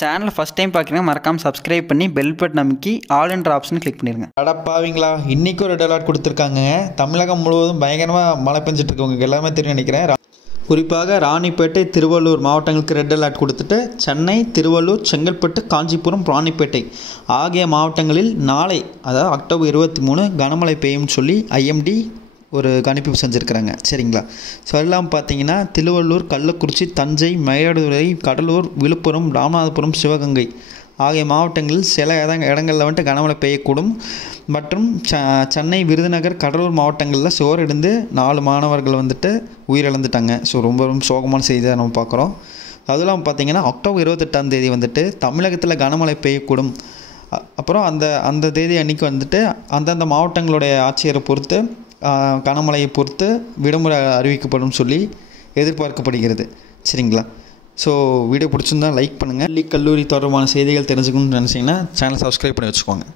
சேனலை first time பார்க்குறீங்க மறக்காமல் சப்ஸ்கிரைப் பண்ணி பெல் பட்டன் அமைக்கி ஆல் என்ற ஆப்ஷன் கிளிக் பண்ணிடுங்க. அடப்பாவீங்களா, இன்றைக்கும் ரெட் அலர்ட் கொடுத்துருக்காங்க. தமிழகம் முழுவதும் பயங்கரமாக மழை பெஞ்சிட்டு இருக்கு. உங்களுக்கு எல்லாமே தெரியும் நினைக்கிறேன். குறிப்பாக ராணிப்பேட்டை, திருவள்ளூர் மாவட்டங்களுக்கு ரெட் அலர்ட் கொடுத்துட்டு சென்னை, திருவள்ளூர், செங்கல்பட்டு, காஞ்சிபுரம், ராணிப்பேட்டை ஆகிய மாவட்டங்களில் நாளை, அதாவது அக்டோபர் 23 கனமழை பெய்யும்னு சொல்லி ஐஎம்டி ஒரு கணிப்பு செஞ்சுருக்கிறாங்க. சரிங்களா? ஸோ எல்லாம் பார்த்தீங்கன்னா திருவள்ளூர், கள்ளக்குறிச்சி, தஞ்சை, மயிலாடுதுறை, கடலூர், விழுப்புரம், ராமநாதபுரம், சிவகங்கை ஆகிய மாவட்டங்களில் சில இடங்களில் வந்துட்டு கனமழை பெய்யக்கூடும். மற்றும் சென்னை, விருதுநகர், கடலூர் மாவட்டங்களில் சுவரடைந்து 4 மாணவர்கள் வந்துட்டு உயிரிழந்துட்டாங்க. ஸோ ரொம்ப ரொம்ப சோகமான செய்தியாக நம்ம பார்க்குறோம். அதெல்லாம் பார்த்தீங்கன்னா அக்டோபர் 28ஆம் தேதி வந்துட்டு தமிழகத்தில் கனமழை பெய்யக்கூடும். அப்புறம் அந்த தேதி அன்றைக்கி வந்துட்டு அந்தந்த மாவட்டங்களுடைய ஆட்சியரை பொறுத்து கனமழையை பொறுத்து விடுமுறை அறிவிக்கப்படும் சொல்லி எதிர்பார்க்கப்படுகிறது. சரிங்களா? ஸோ வீடியோ பிடிச்சிருந்தால் லைக் பண்ணுங்கள். கல்லூரி தொடர்பான செய்திகள் தெரிஞ்சுக்கணும்னு நினச்சிங்கன்னா சேனலை சப்ஸ்கிரைப் பண்ணி வச்சுக்கோங்க.